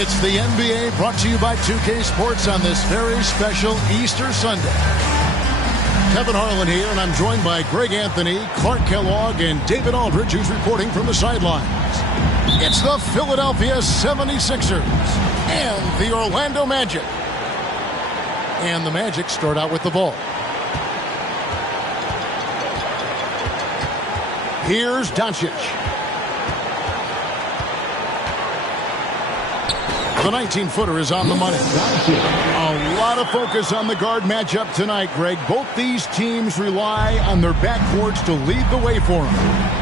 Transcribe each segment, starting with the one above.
It's the NBA brought to you by 2K Sports on this very special Easter Sunday. Kevin Harlan here, and I'm joined by Greg Anthony, Clark Kellogg, and David Aldridge, who's reporting from the sidelines. It's the Philadelphia 76ers and the Orlando Magic. And the Magic start out with the ball. Here's Doncic. The 19-footer is on the money. A lot of focus on the guard matchup tonight, Greg. Both these teams rely on their backcourts to lead the way for them.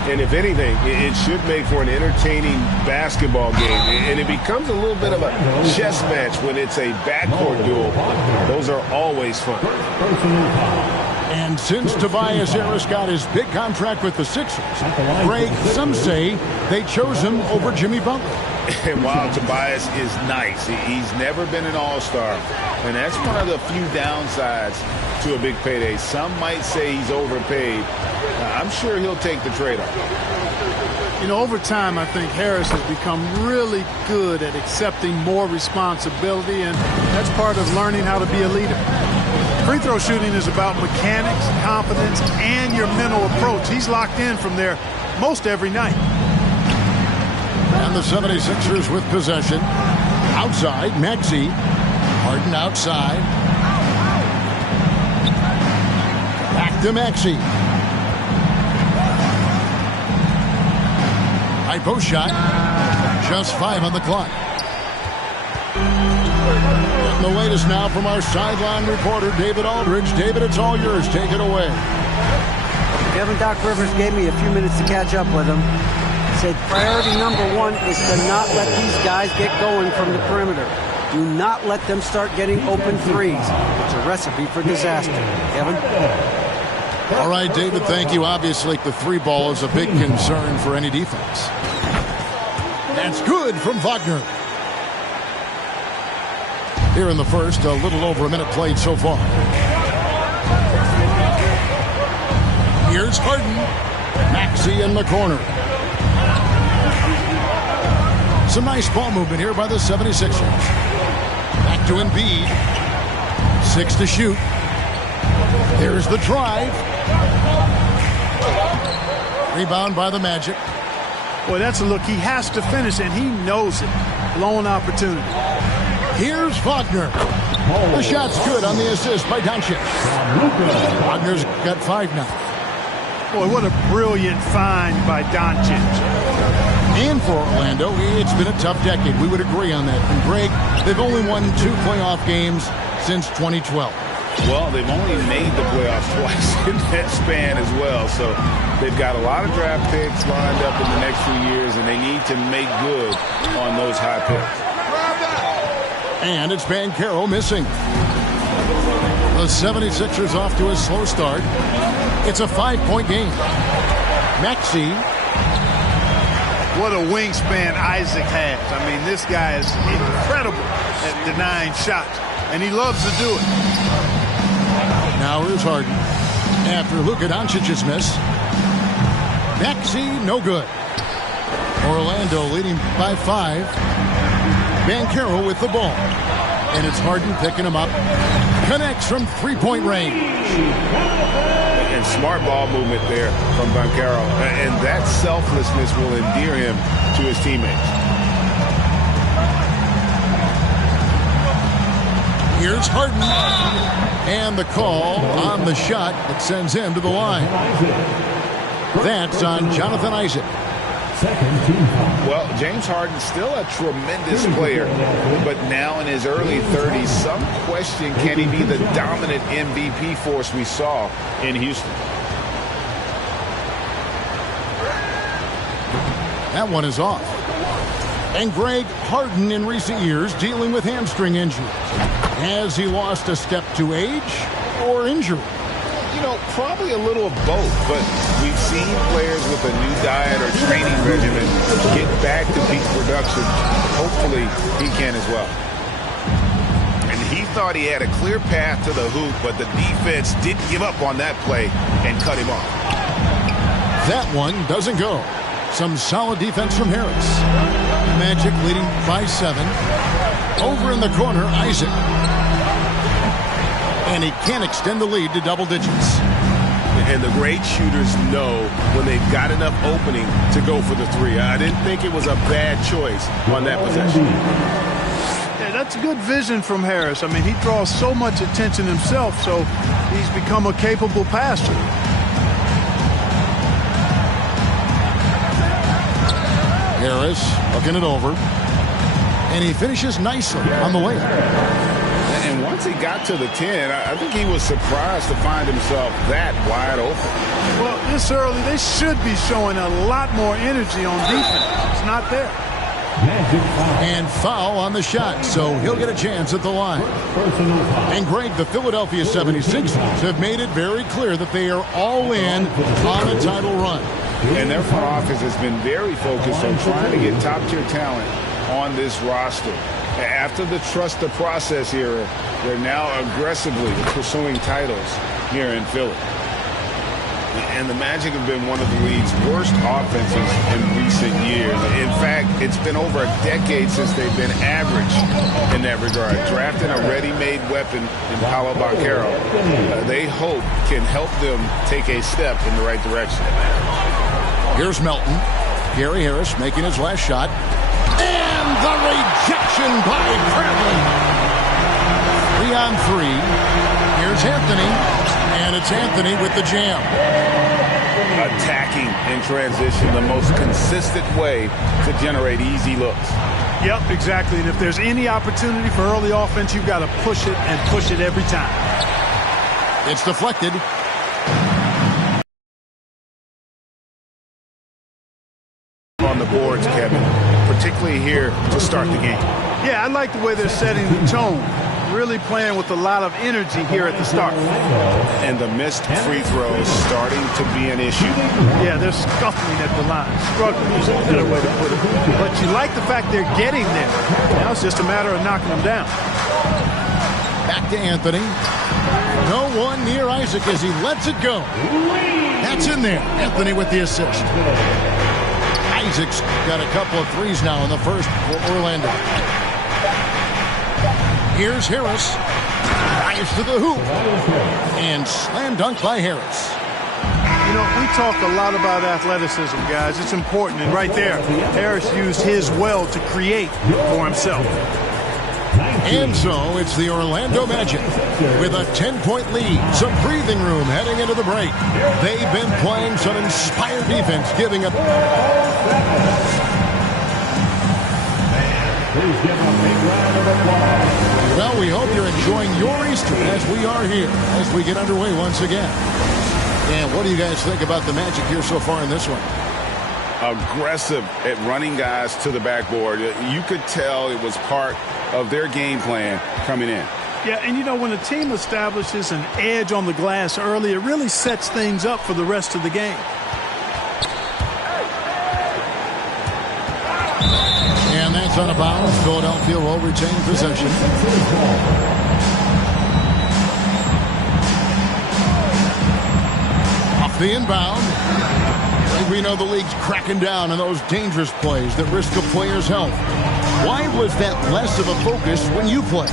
And if anything, it should make for an entertaining basketball game. And it becomes a little bit of a chess match when it's a backcourt duel. Those are always fun. And since Tobias Harris got his big contract with the Sixers, Greg, some say they chose him over Jimmy Butler. And while Tobias is nice, he's never been an all-star. And that's one of the few downsides to a big payday. Some might say he's overpaid. I'm sure he'll take the trade-off. You know, over time, I think Harris has become really good at accepting more responsibility, and that's part of learning how to be a leader. Free throw shooting is about mechanics, confidence, and your mental approach. He's locked in from there most every night. And the 76ers with possession. Outside, Maxey. Harden outside. Back to Maxey. High post shot. Just 5 on the clock. And the latest now from our sideline reporter, David Aldridge. David, it's all yours. Take it away. Kevin Doc Rivers gave me a few minutes to catch up with him. Said priority number one is to not let these guys get going from the perimeter. Do not let them start getting open threes. It's a recipe for disaster. Kevin? All right, David, thank you. Obviously, the three ball is a big concern for any defense. That's good from Wagner. Here in the first, a little over a minute played so far. Here's Harden. Maxey in the corner. Some nice ball movement here by the 76ers. Back to Embiid. 6 to shoot. There's the drive. Rebound by the Magic. Boy, that's a look he has to finish, and he knows it. Blown opportunity. Here's Wagner. The shot's good on the assist by Doncic. Wagner's got 5 now. Boy, what a brilliant find by Doncic. And for Orlando, it's been a tough decade. We would agree on that. And Greg, they've only won 2 playoff games since 2012. Well, they've only made the playoffs twice in that span as well. So they've got a lot of draft picks lined up in the next few years, and they need to make good on those high picks. And it's Banchero missing. The 76ers off to a slow start. It's a 5-point game. Maxey. What a wingspan Isaac has. I mean, this guy is incredible at denying shots, and he loves to do it. Now here's Harden. After Luka Doncic's miss. Maxey, no good. Orlando leading by 5. Banchero with the ball. And it's Harden picking him up. Connects from 3-point range. And smart ball movement there from Banchero. And that selflessness will endear him to his teammates. Here's Harden. And the call on the shot that sends him to the line. That's on Jonathan Isaac. Well, James Harden's still a tremendous player, but now in his early 30s, some question, can he be the dominant MVP force we saw in Houston? That one is off. And Greg, Harden in recent years dealing with hamstring injuries. Has he lost a step to age or injury? You know, probably a little of both, but we've seen players with a new diet or training regimen get back to peak production. Hopefully, he can as well. And he thought he had a clear path to the hoop, but the defense didn't give up on that play and cut him off. That one doesn't go. Some solid defense from Harris. Magic leading by 7. Over in the corner, Isaac. And he can't extend the lead to double digits. And the great shooters know when they've got enough opening to go for the 3. I didn't think it was a bad choice on that possession. Yeah, that's good vision from Harris. I mean, he draws so much attention himself, so he's become a capable passer. Harris looking it over. And he finishes nicely on the layup. And once he got to the 10, I think he was surprised to find himself that wide open. Well, this early, they should be showing a lot more energy on defense. It's not there. And foul on the shot, so he'll get a chance at the line. And Greg, the Philadelphia 76ers have made it very clear that they are all in on a title run. And their front office has been very focused on trying to get top-tier talent on this roster. After the trust the process era, they're now aggressively pursuing titles here in Philly. And the Magic have been one of the league's worst offenses in recent years. In fact, it's been over a decade since they've been average in that regard. Drafting a ready-made weapon in Paolo Banchero, they hope can help them take a step in the right direction. Here's Melton. Gary Harris making his last shot. And the rejection by Bradley. 3 on 3. Here's Anthony. And it's Anthony with the jam. Attacking in transition, the most consistent way to generate easy looks. Yep, exactly. And if there's any opportunity for early offense, you've got to push it and push it every time. It's deflected. On the boards, Kevin, particularly here to start the game. Yeah, I like the way they're setting the tone. Really playing with a lot of energy here at the start. And the missed free throws starting to be an issue. Yeah, they're scuffling at the line. Struggling is a better way to put it. But you like the fact they're getting there. Now it's just a matter of knocking them down. Back to Anthony. No one near Isaac as he lets it go. That's in there. Anthony with the assist. Isaac's got a couple of threes now in the first for Orlando. Here's Harris. Drives to the hoop. And slam dunk by Harris. You know, we talk a lot about athleticism, guys. It's important. And right there, Harris used his well to create for himself. And so it's the Orlando Magic with a 10-point lead. Some breathing room heading into the break. They've been playing some inspired defense, giving up. Please give a big round of applause. Well, we hope you're enjoying your Easter as we are here, as we get underway once again. And what do you guys think about the Magic here so far in this one? Aggressive at running guys to the backboard. You could tell it was part of their game plan coming in. Yeah, and you know, when a team establishes an edge on the glass early, it really sets things up for the rest of the game. And that's out of bounds. Philadelphia will retain possession. Off the inbound. We know the league's cracking down on those dangerous plays that risk a player's health. Why was that less of a focus when you play?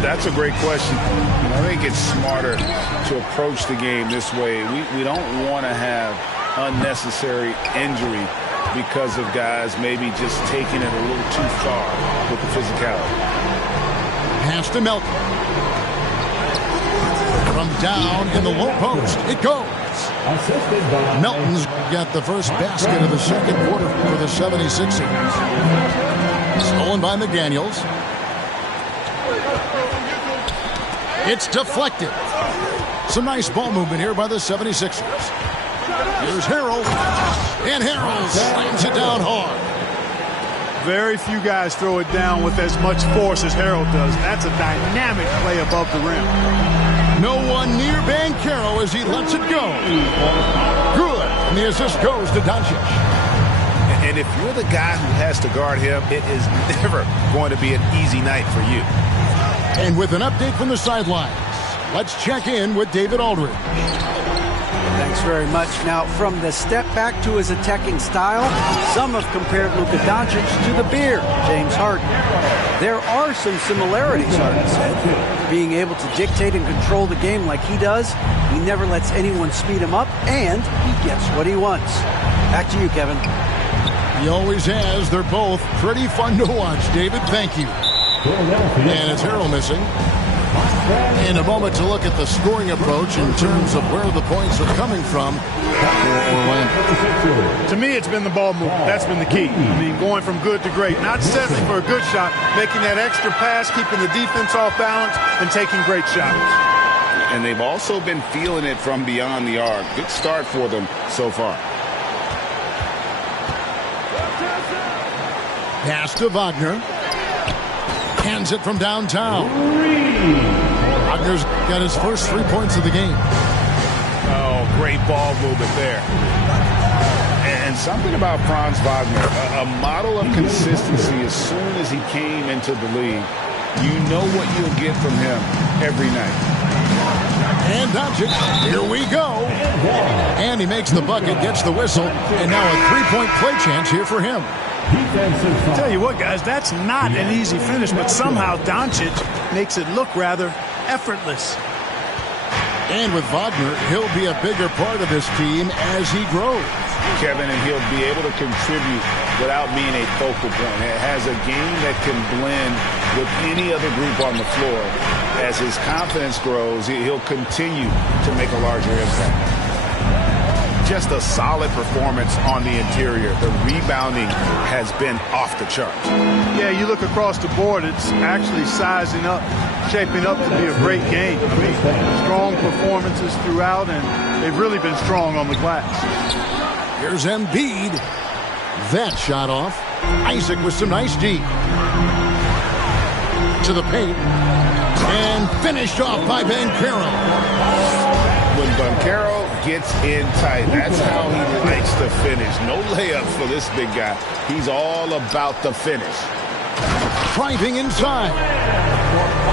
That's a great question. I think it's smarter to approach the game this way. We don't want to have unnecessary injury because of guys maybe just taking it a little too far with the physicality. Pass to Melton. From down in the low post, it goes. Melton's got the first basket of the second quarter for the 76ers. Stolen by McDaniels. It's deflected. Some nice ball movement here by the 76ers. Here's Harrell. And Harrell slams it down hard. Very few guys throw it down with as much force as Harrell does. That's a dynamic play above the rim. No one near Banchero as he lets it go. Good. And the assist goes to Doncic. And if you're the guy who has to guard him, it is never going to be an easy night for you. And with an update from the sidelines, let's check in with David Aldridge. Thanks Thanks very much. Now, from the step back to his attacking style, some have compared Luka Doncic to the bear, James Harden. There are some similarities, Harden said. Being able to dictate and control the game like he does, he never lets anyone speed him up, and he gets what he wants. Back to you, Kevin. He always has. They're both pretty fun to watch, David. Thank you. And it's Harrell missing. In a moment to look at the scoring approach in terms of where the points are coming from for Orlando. To me, it's been the ball movement. That's been the key. I mean, going from good to great. Not settling for a good shot, making that extra pass, keeping the defense off balance, and taking great shots. And they've also been feeling it from beyond the arc. Good start for them so far. Pass to Wagner. Hands it from downtown. Wagner's got his first 3 points of the game. Oh, great ball movement there. And something about Franz Wagner, a model of consistency as soon as he came into the league. You know what you'll get from him every night. And Doncic, here we go. And he makes the bucket, gets the whistle, and now a three-point play chance here for him. I'll tell you what, guys, that's not an easy finish, but somehow Doncic makes it look rather effortless. And with Wagner, he'll be a bigger part of this team as he grows. Kevin, and he'll be able to contribute without being a focal point. It has a game that can blend with any other group on the floor. As his confidence grows, he'll continue to make a larger impact. Just a solid performance on the interior. The rebounding has been off the charts. Yeah, you look across the board, it's actually sizing up, shaping up to be a great game. I mean, strong performances throughout, and they've really been strong on the glass. Here's Embiid. That shot off. Isaac with some nice D. To the paint. And finished off by Banchero. When Banchero gets in tight, that's how he likes to finish. No layups for this big guy. He's all about the finish. Driving inside.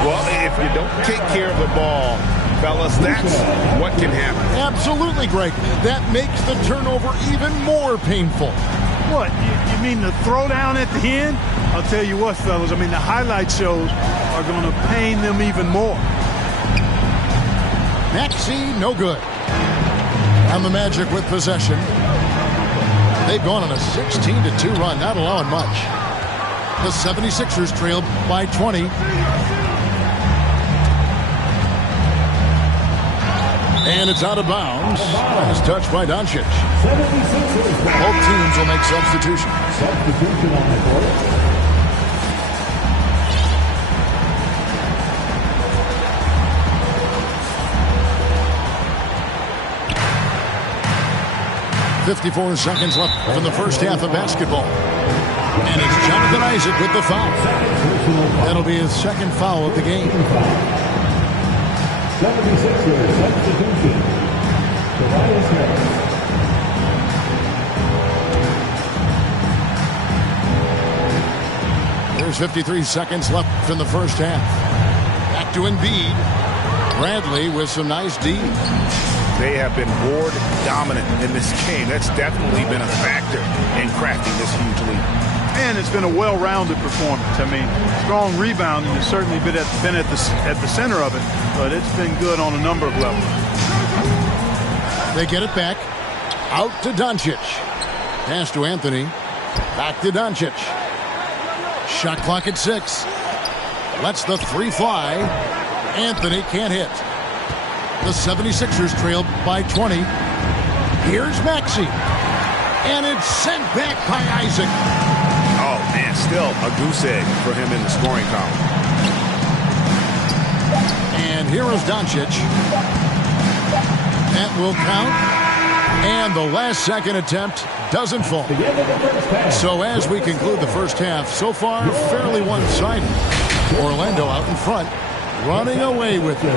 Well, if you don't take care of the ball, fellas, that's what can happen. Absolutely, Greg. That makes the turnover even more painful. What, you mean the throwdown at the end? I'll tell you what, fellas, I mean, the highlight shows are going to pain them even more. Maxey, no good. And the Magic with possession. They've gone on a 16-2 run, not allowing much. The 76ers trailed by 20. And it's out of bounds. Nice touch by Doncic. Both teams will make substitutions. Substitution on the court. 54 seconds left in the first half of basketball. And it's Jonathan Isaac with the foul. That'll be his second foul of the game. 76ers substitution. Tobias Harris. There's 53 seconds left in the first half. Back to Embiid. Bradley with some nice D. They have been board dominant in this game. That's definitely been a factor in crafting this huge lead. And it's been a well-rounded performance. I mean, strong rebounding has certainly been at the center of it, but it's been good on a number of levels. They get it back. Out to Doncic. Pass to Anthony. Back to Doncic. Shot clock at 6. Lets the three fly. Anthony can't hit. The 76ers trailed by 20. Here's Maxey. And it's sent back by Isaac. Oh, man, still a goose egg for him in the scoring column. And here is Doncic. That will count. And the last second attempt doesn't fall. So as we conclude the first half, so far fairly one-sided. Orlando out in front, running away with it.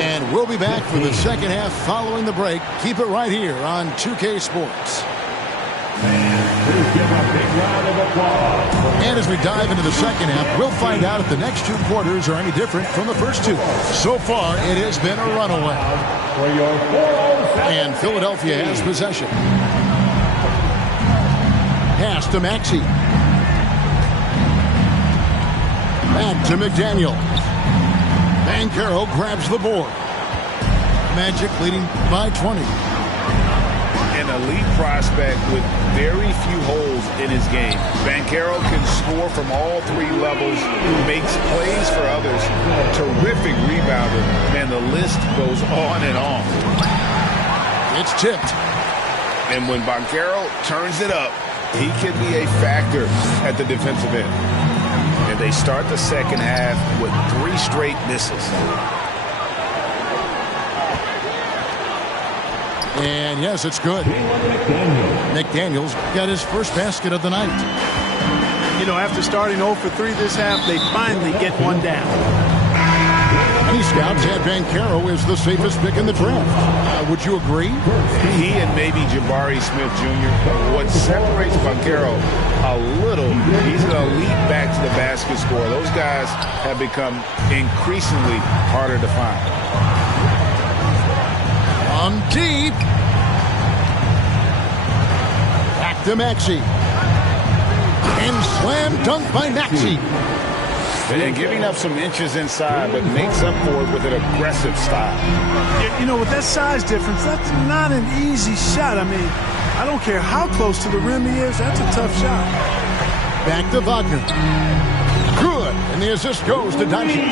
And we'll be back for the second half following the break. Keep it right here on 2K Sports. give a big round of applause. And as we dive into the second half, we'll find out if the next two quarters are any different from the first two. So far, it has been a runaway. For your 407. And Philadelphia has possession. Pass to Maxey. Back to McDaniel. Banchero grabs the board. Magic leading by 20. An elite prospect with very few holes in his game. Banchero can score from all three levels, makes plays for others, terrific rebounder, and the list goes on and on. It's tipped. And when Banchero turns it up, he can be a factor at the defensive end. And they start the second half with 3 straight misses. And yes, it's good. McDaniels got his first basket of the night. You know, after starting 0 for 3 this half, they finally get one down. Many scouts had Banchero as the safest pick in the draft. Would you agree? He and maybe Jabari Smith Jr. What separates Banchero a little, he's an elite back to the basket scorer. Those guys have become increasingly harder to find. On deep. Back to Maxey. And slam dunk by Maxey. And giving up some inches inside, but makes up for it with an aggressive style. You know, with that size difference, that's not an easy shot. I mean, I don't care how close to the rim he is. That's a tough shot. Back to Wagner. Good. And the assist goes to Doncic.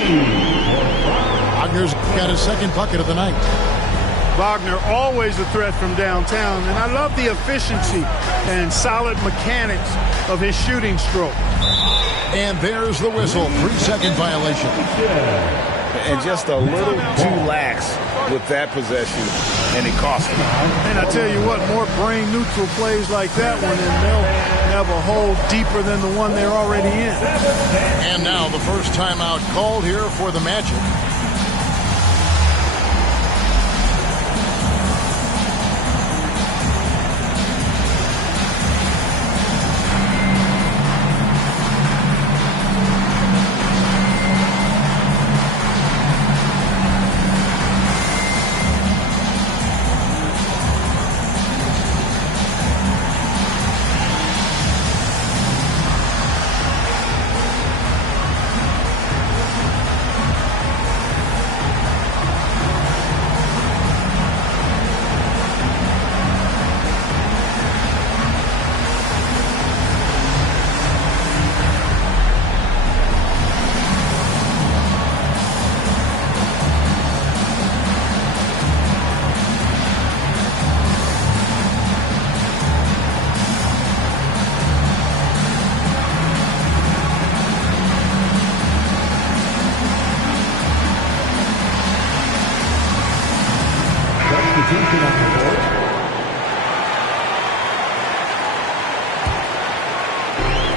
Wagner's got his second bucket of the night. Wagner always a threat from downtown, and I love the efficiency and solid mechanics of his shooting stroke. And there's the whistle. 3-second violation. And just a little too lax with that possession, and it cost him. And I tell you what, more brain-neutral plays like that one, and they'll have a hole deeper than the one they're already in. And now the first timeout called here for the Magic.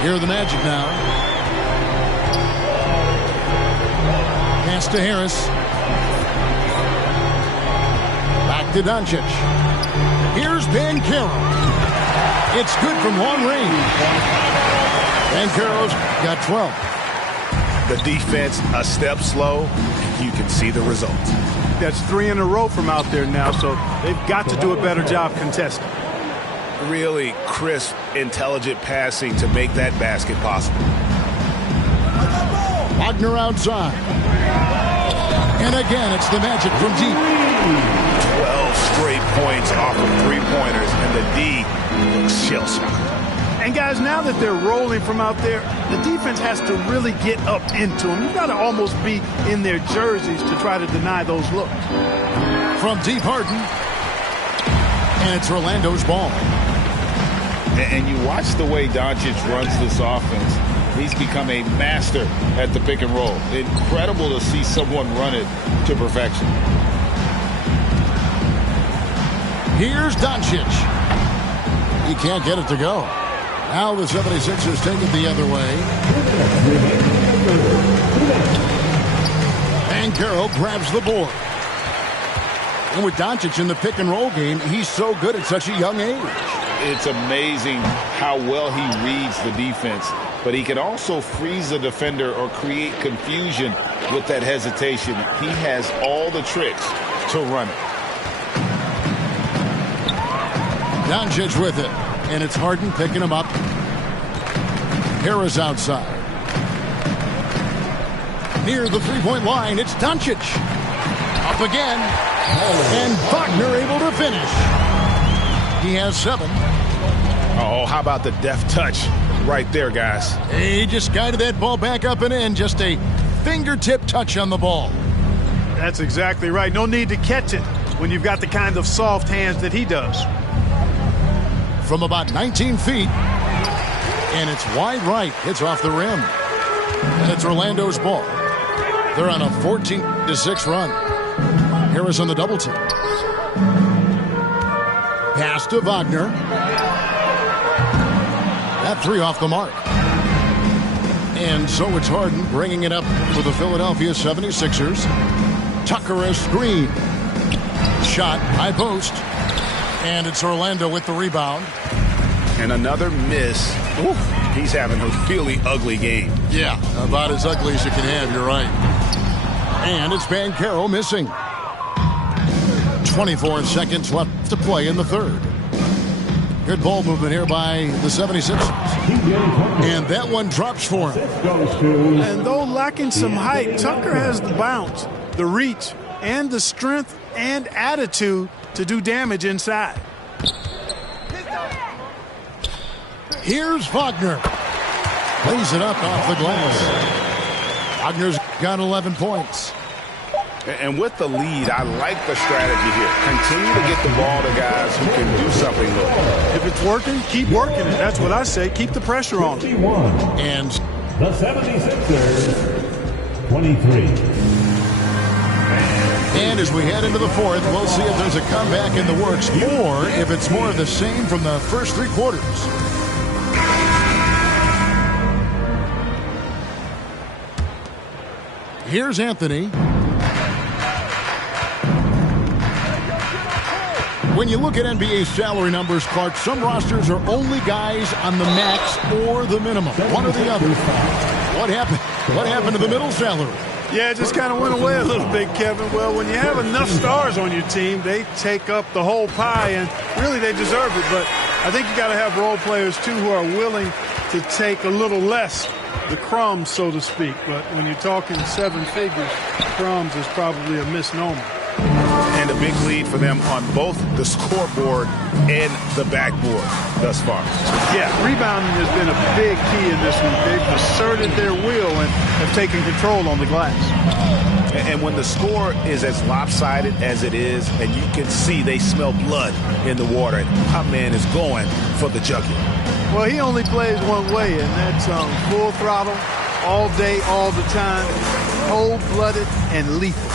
Here are the Magic now. Pass to Harris. Back to Doncic. Here's Banchero. It's good from long range. Banchero's got 12. The defense a step slow. You can see the result. That's 3 in a row from out there now, so they've got to do a better job contesting. Really crisp, intelligent passing to make that basket possible. Wagner outside. And again, it's the Magic from deep. 12 straight points off of three-pointers, and the D looks shell-shocked. And guys, now that they're rolling from out there, the defense has to really get up into them. You've got to almost be in their jerseys to try to deny those looks. From deep, Harden. And it's Orlando's ball. And you watch the way Doncic runs this offense. He's become a master at the pick and roll. Incredible to see someone run it to perfection. Here's Doncic. He can't get it to go. Now the 76ers take it the other way. Banchero grabs the board. And with Doncic in the pick and roll game, he's so good at such a young age. It's amazing how well he reads the defense, but he can also freeze the defender or create confusion with that hesitation. He has all the tricks to run it. Doncic with it, and it's Harden picking him up. Harris outside. Near the three-point line, it's Doncic. Up again, and Wagner able to finish. He has 7. Oh, how about the deft touch right there, guys? He just guided that ball back up and in. Just a fingertip touch on the ball. That's exactly right. No need to catch it when you've got the kind of soft hands that he does. From about 19 feet, and it's wide right. Hits off the rim. And it's Orlando's ball. They're on a 14-6 run. Harris on the double team. Pass to Wagner. That 3 off the mark. And so it's Harden bringing it up for the Philadelphia 76ers. Tucker a screen. Shot, high post. And it's Orlando with the rebound. And another miss. Ooh, he's having a really ugly game. Yeah, about as ugly as you can have, you're right. And it's Banchero missing. 24 seconds left to play in the third. Good ball movement here by the 76ers. And that one drops for him. And though lacking some height, Tucker has the bounce, the reach, and the strength and attitude to do damage inside. Here's Wagner. Lays it up off the glass. Wagner's got 11 points. And with the lead, I like the strategy here. Continue to get the ball to guys who can do something with it. If it's working, keep working it. That's what I say. Keep the pressure on. And the 76ers, 23. And as we head into the fourth, we'll see if there's a comeback in the works or if it's more of the same from the first 3 quarters. Here's Anthony. When you look at NBA salary numbers, Clark, some rosters are only guys on the max or the minimum, one or the other. What happened? What happened to the middle salary? Yeah, it just kind of went away a little bit, Kevin. Well, when you have enough stars on your team, they take up the whole pie, and really they deserve it. But I think you got to have role players, too, who are willing to take a little less, the crumbs, so to speak. But when you're talking 7 figures, crumbs is probably a misnomer. And a big lead for them on both the scoreboard and the backboard thus far. Yeah, rebounding has been a big key in this one. They've asserted their will and have taken control on the glass. And when the score is as lopsided as it is, and you can see they smell blood in the water, my man is going for the jugular. Well, he only plays one way, and that's full throttle, all day, all the time, cold-blooded and lethal.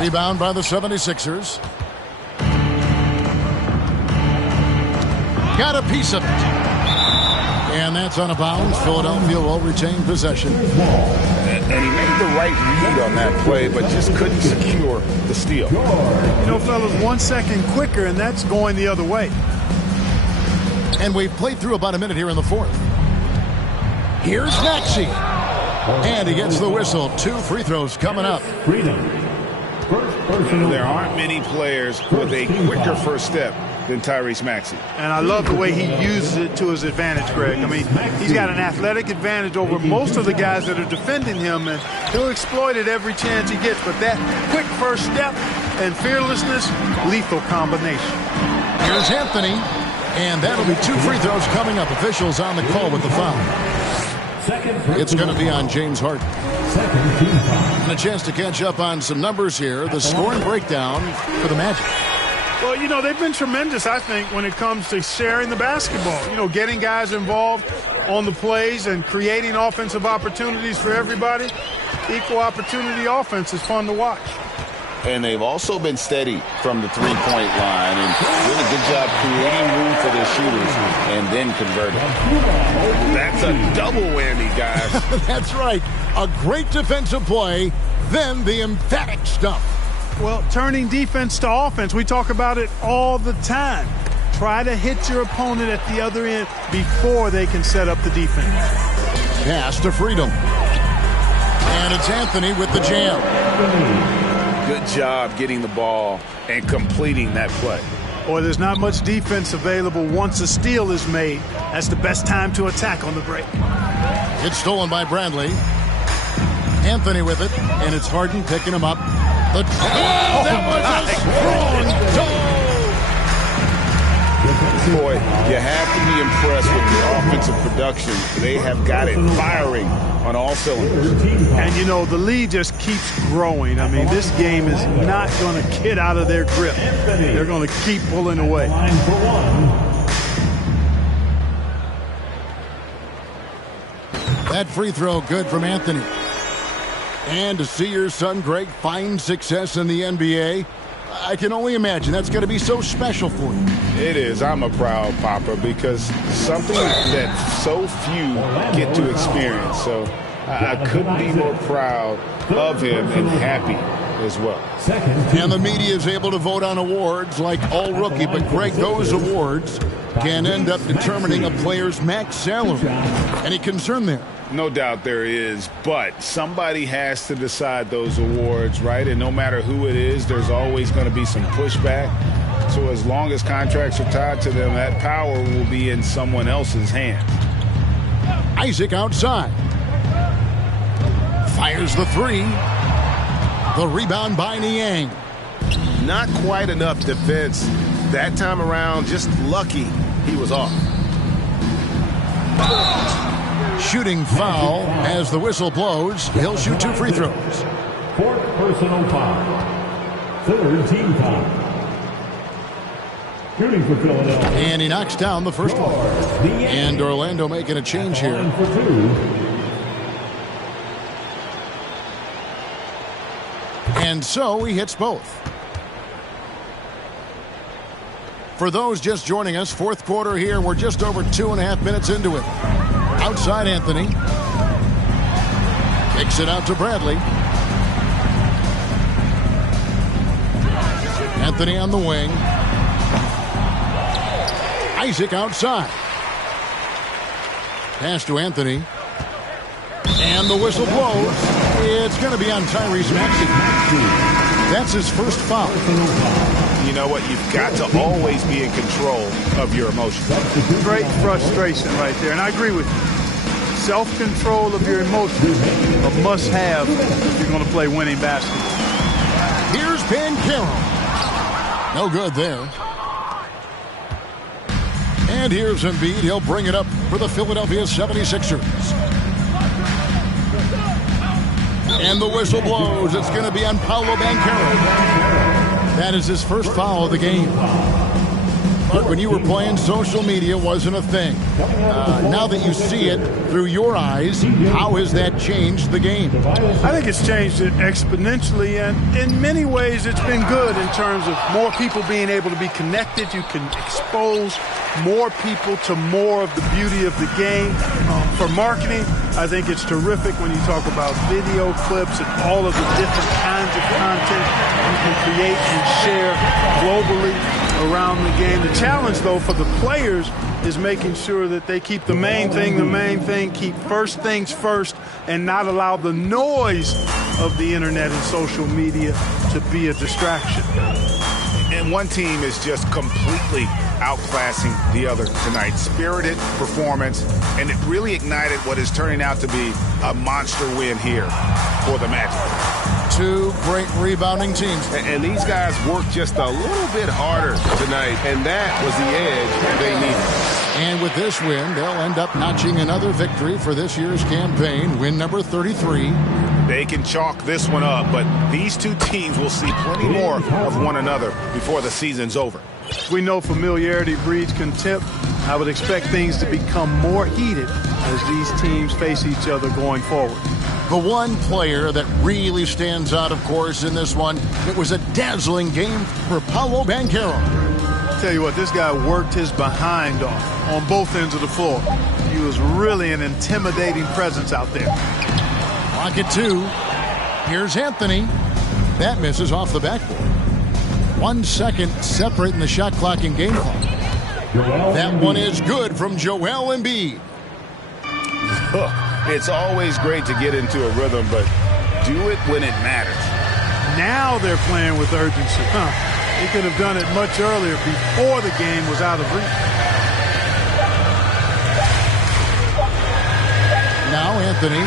Rebound by the 76ers. Got a piece of it. And that's on a bounce. Philadelphia will retain possession. And he made the right read on that play, but just couldn't secure the steal. You know, fellas, 1 second quicker, and that's going the other way. And we've played through about a minute here in the fourth. Here's Maxey. And he gets the whistle. 2 free throws coming up. There aren't many players with a quicker first step than Tyrese Maxey. And I love the way he uses it to his advantage, Greg. I mean, he's got an athletic advantage over most of the guys that are defending him, and he'll exploit it every chance he gets. But that quick first step and fearlessness, lethal combination. Here's Anthony, and that'll be 2 free throws coming up. Officials on the call with the foul. It's going to be on James Harden. And a chance to catch up on some numbers here. The scoring breakdown for the Magic. Well, you know, they've been tremendous, I think, when it comes to sharing the basketball. You know, getting guys involved on the plays and creating offensive opportunities for everybody. Equal opportunity offense is fun to watch. And they've also been steady from the three-point line and doing a good job creating room for their shooters and then converting. That's a double whammy, guys. That's right. A great defensive play, then the emphatic stuff. Well, turning defense to offense, we talk about it all the time. Try to hit your opponent at the other end before they can set up the defense. Pass to Freedom. And it's Anthony with the jam. Good job getting the ball and completing that play. Boy, there's not much defense available once a steal is made. That's the best time to attack on the break. It's stolen by Bradley. Anthony with it, and it's Harden picking him up. That was a strong toe! Boy, you have to be impressed with the offensive production. They have got it firing on all cylinders. And, you know, the lead just keeps growing. I mean, this game is not going to get out of their grip. They're going to keep pulling away. That free throw good from Anthony. And to see your son, Greg, find success in the NBA, I can only imagine that's going to be so special for you. It is. I'm a proud papa because something that so few get to experience. So I couldn't be more proud of him and happy as well. And the media is able to vote on awards like All Rookie, but Greg, those awards can end up determining a player's max salary. Any concern there? No doubt there is, but somebody has to decide those awards, right? And no matter who it is, there's always going to be some pushback. So as long as contracts are tied to them, that power will be in someone else's hands. Isaac outside. Fires the three. The rebound by Niang. Not quite enough defense that time around. Just lucky he was off. Shooting foul as the whistle blows. He'll shoot 2 free throws. Fourth personal foul. Third team foul. Shooting for Philadelphia. And he knocks down the first one. And Orlando making a change here. For 2. And so he hits both. For those just joining us, fourth quarter here. We're just over 2.5 minutes into it. Outside Anthony. Kicks it out to Bradley. Anthony on the wing. Isaac outside. Pass to Anthony. And the whistle blows. It's going to be on Tyrese Maxey. That's his first foul. You know what? You've got to always be in control of your emotions. Great frustration right there, and I agree with you. Self-control of your emotions, a must-have if you're going to play winning basketball. Here's Banchero. No good there. And here's Embiid. He'll bring it up for the Philadelphia 76ers. And the whistle blows. It's going to be on Paolo Banchero. That is his first foul of the game. But when you were playing, social media wasn't a thing. Now that you see it through your eyes, how has that changed the game? I think it's changed it exponentially, and in many ways it's been good in terms of more people being able to be connected. You can expose more people to more of the beauty of the game. For marketing, I think it's terrific when you talk about video clips and all of the different kinds of content you can create and share globally around the game. The challenge, though, for the players is making sure that they keep the main thing, keep first things first, and not allow the noise of the internet and social media to be a distraction. And one team is just completely outclassing the other tonight. Spirited performance, and it really ignited what is turning out to be a monster win here for the Magic. 2 great rebounding teams. And these guys worked just a little bit harder tonight, and that was the edge they needed. And with this win, they'll end up notching another victory for this year's campaign, win number 33. They can chalk this one up, but these two teams will see plenty more of one another before the season's over. We know familiarity breeds contempt. I would expect things to become more heated as these teams face each other going forward. The one player that really stands out, of course, in this one, it was a dazzling game for Paolo Banchero. Tell you what, this guy worked his behind off on both ends of the floor. He was really an intimidating presence out there. Clock at 2. Here's Anthony. That misses off the backboard. 1 second separating the shot clock and game clock. That one is good from Joel Embiid. Look, it's always great to get into a rhythm, but do it when it matters. Now they're playing with urgency. They could have done it much earlier before the game was out of reach. Now Anthony.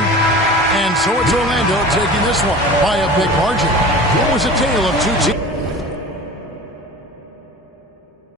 And so it's Orlando taking this one by a big margin. It was a tale of two teams.